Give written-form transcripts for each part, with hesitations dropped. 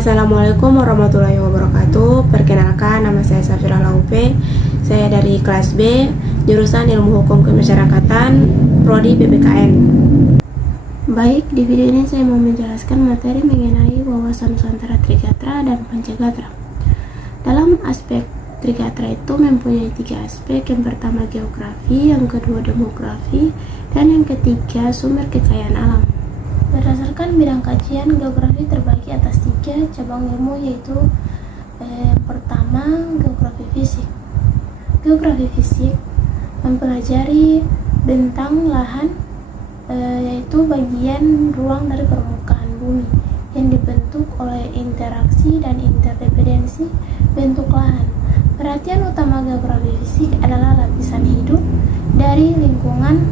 Assalamualaikum warahmatullahi wabarakatuh. Perkenalkan, nama saya Safira Laupe. Saya dari kelas B, jurusan Ilmu Hukum Kemasyarakatan, Prodi PPKN. Baik, di video ini saya mau menjelaskan materi mengenai wawasan Nusantara Trigatra dan Pancagatra. Dalam aspek Trigatra itu mempunyai 3 aspek. Yang pertama geografi, yang kedua demografi, dan yang ketiga sumber kekayaan alam. Berdasarkan bidang kajian, geografi terbagi atas 3 cabang ilmu, yaitu pertama geografi fisik. Geografi fisik mempelajari bentang lahan, yaitu bagian ruang dari permukaan bumi yang dibentuk oleh interaksi dan interdependensi bentuk lahan. Perhatian utama geografi fisik adalah lapisan hidup dari lingkungan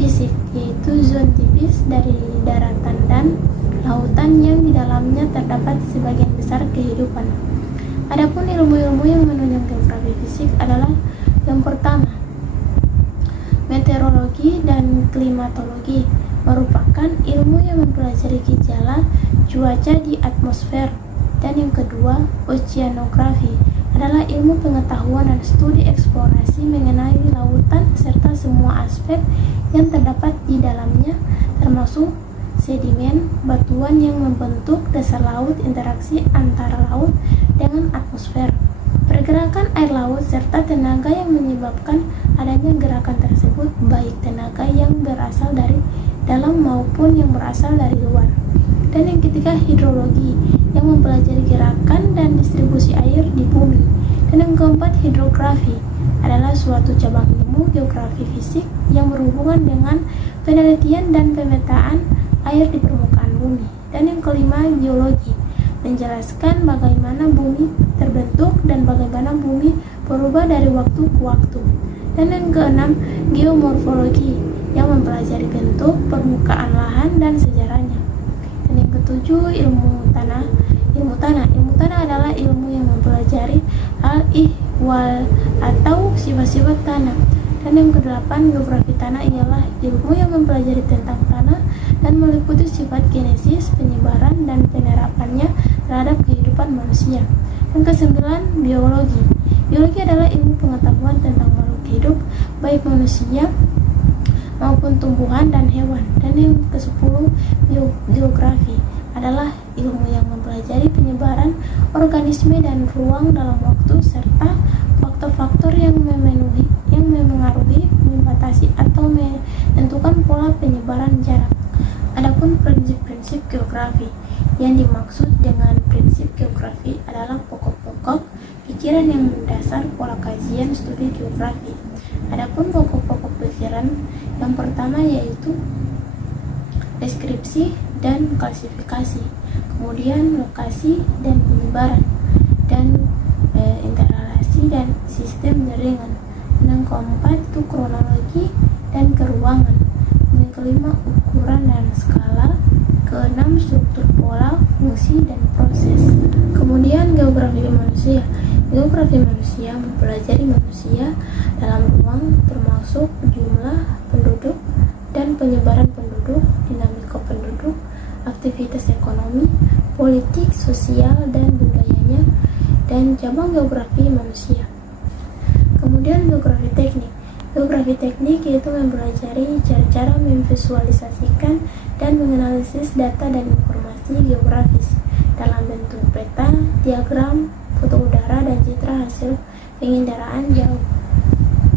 fisik, yaitu zon tipis dari daratan dan lautan yang di dalamnya terdapat sebagian besar kehidupan. Adapun ilmu-ilmu yang menunjang geografi fisik adalah yang pertama, meteorologi dan klimatologi, merupakan ilmu yang mempelajari gejala cuaca di atmosfer. Dan yang kedua, oceanografi adalah ilmu pengetahuan dan studi eksplorasi mengenai lautan serta semua aspek yang terdapat di dalamnya, termasuk sedimen, batuan yang membentuk dasar laut, interaksi antara laut dengan atmosfer, pergerakan air laut, serta tenaga yang menyebabkan adanya gerakan tersebut, baik tenaga yang berasal dari dalam maupun yang berasal dari luar. Dan yang ketiga, hidrologi, yang mempelajari gerakan dan distribusi air di bumi. Dan yang keempat, hidrografi adalah suatu cabang ilmu geografi fisik yang berhubungan dengan penelitian dan pemetaan air di permukaan bumi. Dan yang kelima, geologi, menjelaskan bagaimana bumi terbentuk dan bagaimana bumi berubah dari waktu ke waktu. Dan yang keenam, geomorfologi, yang mempelajari bentuk, permukaan lahan, dan sejarahnya. Dan yang ketujuh, ilmu tanah. Ilmu tanah adalah ilmu yang mempelajari al-ihwal atau sifat-sifat tanah. Dan yang kedelapan, geografi tanah ialah ilmu yang mempelajari tentang tanah dan meliputi sifat genesis, penyebaran, dan penerapannya terhadap kehidupan manusia. Yang kesembilan, biologi. Biologi adalah ilmu pengetahuan tentang makhluk hidup, baik manusia maupun tumbuhan dan hewan. Dan yang ke-10, geografi adalah ilmu yang mempelajari penyebaran organisme dan ruang dalam waktu serta faktor-faktor yang memengaruhi, membatasi atau menentukan pola penyebaran jarak. Adapun prinsip-prinsip geografi, yang dimaksud dengan prinsip geografi adalah pokok-pokok pikiran yang mendasar pola kajian studi geografi. Adapun pokok-pokok pikiran yang pertama yaitu deskripsi dan klasifikasi, kemudian lokasi dan penyebaran, dan interrelasi dan sistem jaringan. Yang keempat itu kronologi dan keruangan. Yang kelima, ukuran dan skala. Keenam, struktur pola, fungsi, dan proses. Kemudian geografi manusia. Geografi manusia mempelajari manusia dalam ruang, termasuk jumlah penduduk dan penyebaran penduduk, dinamika penduduk, aktivitas ekonomi, politik, sosial, dan budayanya, dan cabang geografi manusia. Kemudian geografi teknik. Geografi teknik yaitu mempelajari cara-cara memvisualisasikan dan menganalisis data dan informasi geografis dalam bentuk peta, diagram, foto udara, dan citra hasil penginderaan jauh.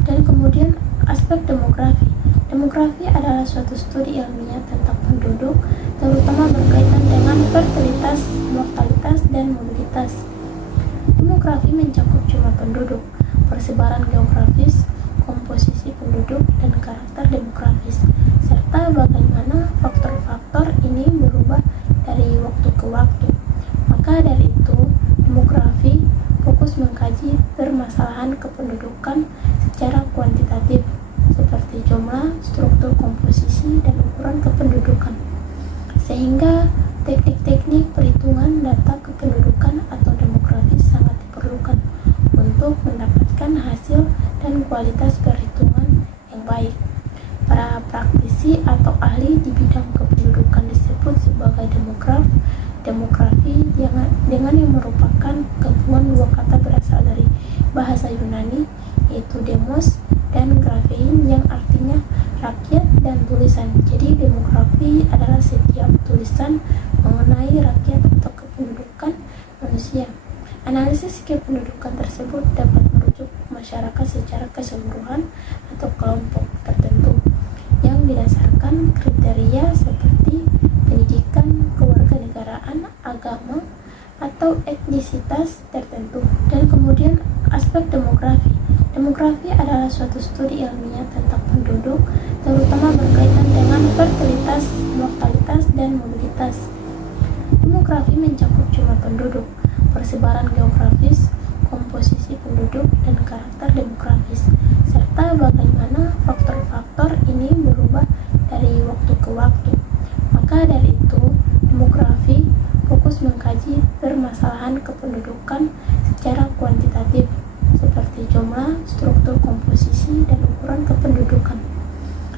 Dan kemudian aspek demografi. Demografi adalah suatu studi ilmiah tentang penduduk, terutama berkaitan dengan fertilitas, mortalitas, dan mobilitas. Demografi mencakup jumlah penduduk, persebaran geografis, komposisi penduduk, dan karakter demografis, serta bagaimana faktor-faktor ini berubah dari waktu ke waktu. Maka dari itu, demografi fokus mengkaji permasalahan kependudukan secara kuantitatif, seperti jumlah, struktur komposisi, dan ukuran kependudukan, sehingga teknik-teknik perhitungan data kependudukan atau demografis sangat diperlukan untuk mendapatkan hasil dan kualitas perhitungan yang baik. Para praktisi atau ahli di bidang kependudukan disebut sebagai demograf. Demografi dengan yang merupakan gabungan dua kata berasal dari bahasa Yunani, yaitu demos dan graphein yang artinya rakyat dan tulisan. Jadi demografi adalah setiap tulisan mengenai rakyat atau kependudukan manusia. Analisis kependudukan tersebut dapat merujuk masyarakat secara keseluruhan atau kelompok tertentu yang berdasarkan kriteria seperti pendidikan, kewarganegaraan, agama, atau etnisitas tertentu. Dan kemudian aspek demografi. Demografi adalah suatu studi ilmiah tentang penduduk, terutama berkaitan dengan fertilitas, mortalitas, dan mobilitas. Demografi mencakup jumlah penduduk, persebaran geografis, komposisi penduduk, dan karakter demografis, serta bagaimana faktor-faktor ini berubah dari waktu ke waktu. Maka dari itu, demografi fokus mengkaji permasalahan kependudukan secara kuantitatif, seperti jumlah, struktur komposisi, dan ukuran kependudukan,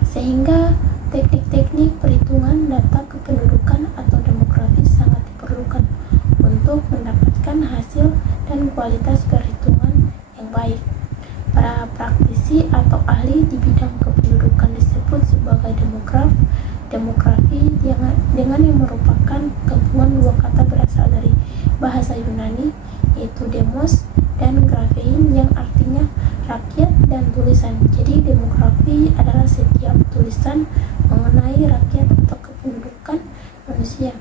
sehingga teknik-teknik perhitungan data kependudukan atau demografis sangat diperlukan untuk mendapatkan hasil dan kualitas perhitungan yang baik. Para praktisi atau ahli di bidang kependudukan disebut sebagai demograf. Demografi dengan yang merupakan gabungan dua kata berasal dari bahasa Yunani, yaitu demos dan graphein yang artinya rakyat dan tulisan. Jadi demografi adalah setiap tulisan mengenai rakyat atau kependudukan manusia.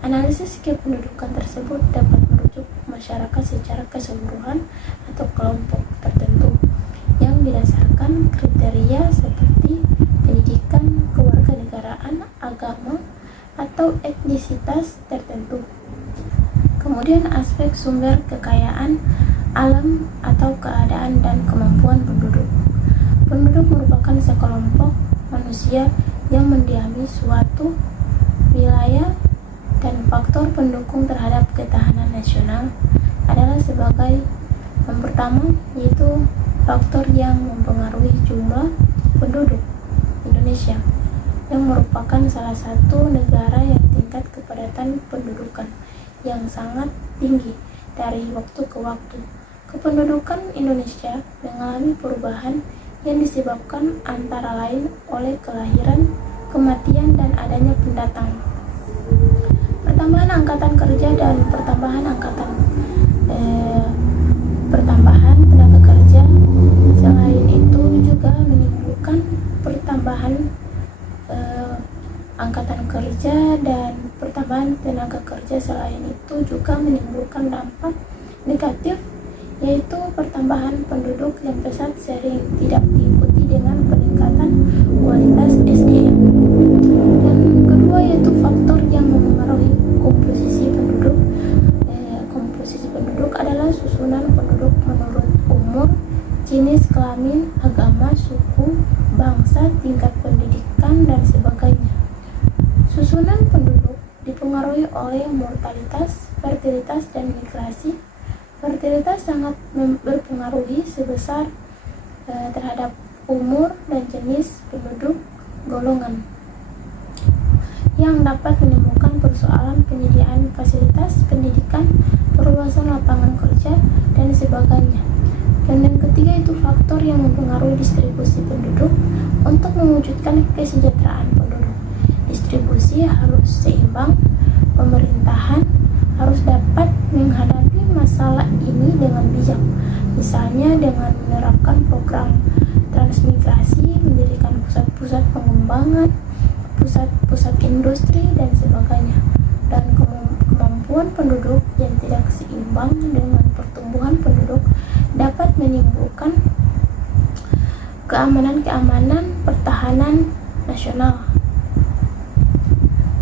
Analisis kependudukan tersebut dapat merujuk masyarakat secara keseluruhan atau kelompok tertentu yang berdasarkan kriteria seperti pendidikan, kewarganegaraan, agama, atau etnisitas tertentu. Kemudian aspek sumber kekayaan alam atau keadaan dan kemampuan penduduk. Penduduk merupakan sekelompok manusia yang mendiami suatu wilayah, dan faktor pendukung terhadap ketahanan nasional adalah sebagai yang pertama, yaitu faktor yang mempengaruhi jumlah penduduk Indonesia, yang merupakan salah satu negara yang tingkat kepadatan pendudukan yang sangat tinggi dari waktu ke waktu. Kependudukan Indonesia mengalami perubahan yang disebabkan antara lain oleh kelahiran, kematian, dan adanya pendatang, pertambahan angkatan kerja, dan pertambahan tenaga kerja. Selain itu juga menimbulkan pertambahan angkatan kerja dan pertambahan tenaga kerja. Selain itu juga menimbulkan dampak negatif, yaitu pertambahan penduduk yang pesat sering tidak diikuti dengan peningkatan kualitas SDM. Dan kedua, yaitu faktor yang memengaruhi komposisi penduduk. Komposisi penduduk adalah susunan penduduk menurut umur, jenis kelamin, agama, suku, bangsa, tingkat pendidikan, dan sebagainya. Susunan penduduk dipengaruhi oleh mortalitas, fertilitas, dan migrasi. Fertilitas sangat berpengaruhi sebesar terhadap umur dan jenis penduduk golongan, yang dapat menimbulkan persoalan penyediaan fasilitas pendidikan, perluasan lapangan kerja, dan sebagainya. Dan yang ketiga, itu faktor yang mempengaruhi distribusi penduduk. Untuk mewujudkan kesejahteraan penduduk, distribusi harus seimbang. Pemerintahan harus dapat menghadapi masalah ini dengan bijak, misalnya dengan menerapkan program transmigrasi, mendirikan pusat-pusat pengembangan, pusat-pusat industri, dan sebagainya. Dan kemampuan penduduk yang tidak seimbang dengan pertumbuhan penduduk dapat menimbulkan keamanan pertahanan nasional.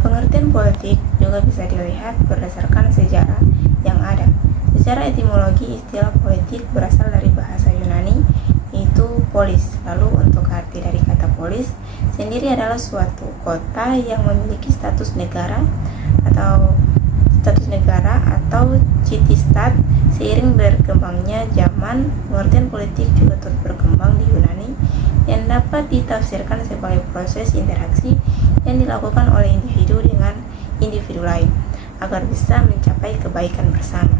Pengertian politik juga bisa dilihat berdasarkan sejarah yang ada. Secara etimologi, istilah politik berasal dari bahasa Yunani, yaitu polis. Lalu untuk arti dari kata polis sendiri adalah suatu kota yang memiliki status negara atau city-stat. Seiring berkembangnya zaman, pengertian politik juga terus berkembang di Yunani, yang dapat ditafsirkan sebagai proses interaksi yang dilakukan oleh individu dengan individu lain agar bisa mencapai kebaikan bersama.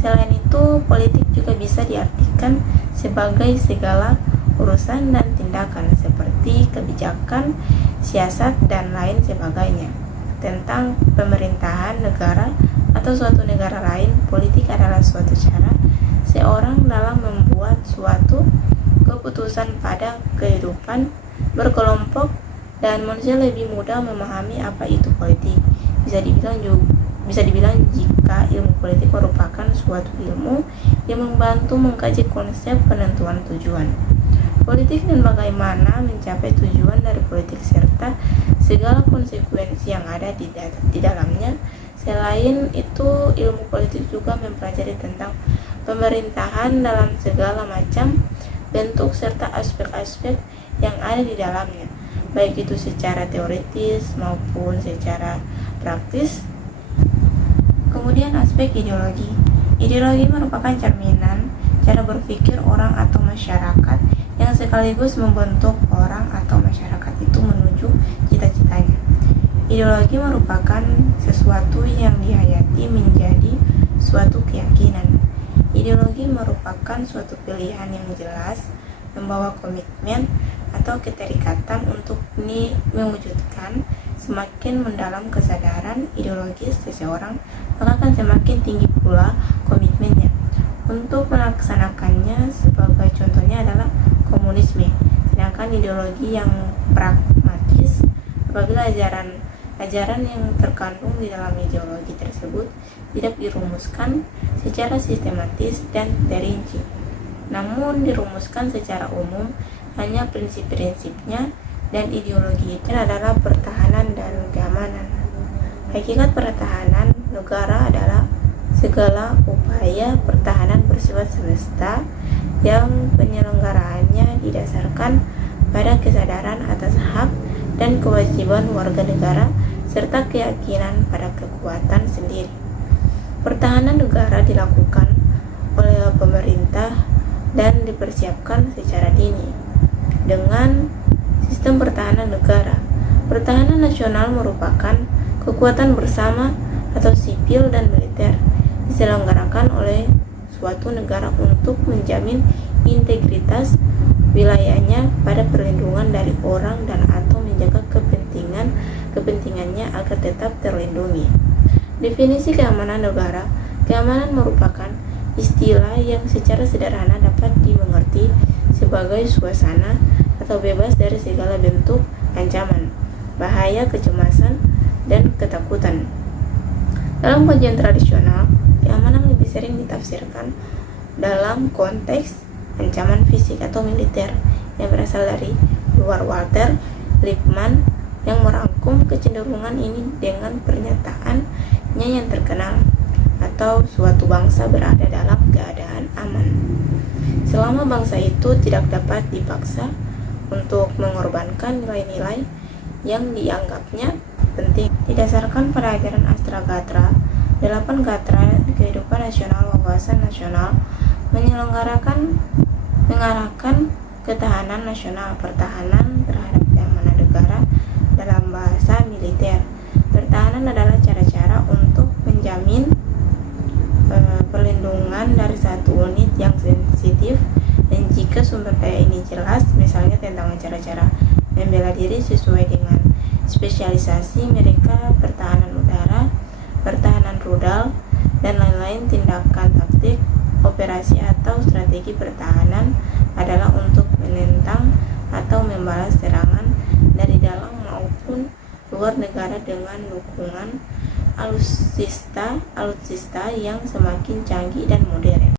Selain itu, politik juga bisa diartikan sebagai segala urusan dan tindakan seperti kebijakan, siasat, dan lain sebagainya tentang pemerintahan negara atau suatu negara lain. Politik adalah suatu cara seorang dalam membuat suatu keputusan pada kehidupan berkelompok, dan manusia lebih mudah memahami apa itu politik. Bisa dibilang jika ilmu politik merupakan suatu ilmu yang membantu mengkaji konsep penentuan tujuan politik dan bagaimana mencapai tujuan dari politik serta segala konsekuensi yang ada di dalamnya. Selain itu, ilmu politik juga mempelajari tentang pemerintahan dalam segala macam bentuk serta aspek-aspek yang ada di dalamnya, baik itu secara teoritis maupun secara praktis. Kemudian aspek ideologi. Ideologi merupakan cerminan cara berpikir orang atau masyarakat yang sekaligus membentuk orang atau masyarakat itu menuju cita-citanya. Ideologi merupakan sesuatu yang dihayati menjadi suatu keyakinan. Ideologi merupakan suatu pilihan yang jelas, membawa komitmen atau keterikatan untuk mewujudkan. Semakin mendalam kesadaran ideologis seseorang, maka akan semakin tinggi pula komitmennya untuk melaksanakannya. Sebagai contohnya adalah komunisme. Sedangkan ideologi yang pragmatis apabila ajaran yang terkandung di dalam ideologi tersebut tidak dirumuskan secara sistematis dan terinci, namun dirumuskan secara umum, hanya prinsip-prinsipnya. Dan ideologi itu adalah pertahanan dan keamanan. Hakikat pertahanan negara adalah segala upaya pertahanan bersifat semesta yang penyelenggaraannya didasarkan pada kesadaran atas hak dan kewajiban warga negara serta keyakinan pada kekuatan sendiri. Pertahanan negara dilakukan oleh pemerintah dan dipersiapkan secara dini dengan sistem pertahanan negara. Pertahanan nasional merupakan kekuatan bersama atau sipil dan militer diselenggarakan oleh suatu negara untuk menjamin integritas wilayahnya pada perlindungan dari orang dan atau menjaga kepentingannya agar tetap terlindungi. Definisi keamanan negara. Keamanan merupakan istilah yang secara sederhana dapat dimengerti sebagai suasana atau bebas dari segala bentuk ancaman, bahaya, kecemasan, dan ketakutan. Dalam kajian tradisional, keamanan lebih sering ditafsirkan dalam konteks ancaman fisik atau militer yang berasal dari luar. Walter Lippmann yang merangkum kecenderungan ini dengan pernyataannya yang terkenal, atau suatu bangsa berada dalam keadaan aman selama bangsa itu tidak dapat dipaksa untuk mengorbankan nilai-nilai yang dianggapnya penting. Didasarkan pada ajaran Astragatra, 8 gatra kehidupan nasional, wawasan nasional mengarahkan ketahanan nasional, pertahanan terhadap keamanan negara dalam bahasa militer. Pertahanan adalah cara-cara untuk menjamin perlindungan dari satu unit yang sensitif, dan jika sumber daya ini jelas, misalnya tentang cara-cara membela diri sesuai dengan spesialisasi mereka, pertahanan udara, pertahanan rudal, dan lain-lain. Tindakan taktik, operasi atau strategi pertahanan adalah untuk menentang atau membalas serangan dari dalam maupun luar negara dengan dukungan alutsista yang semakin canggih dan modern.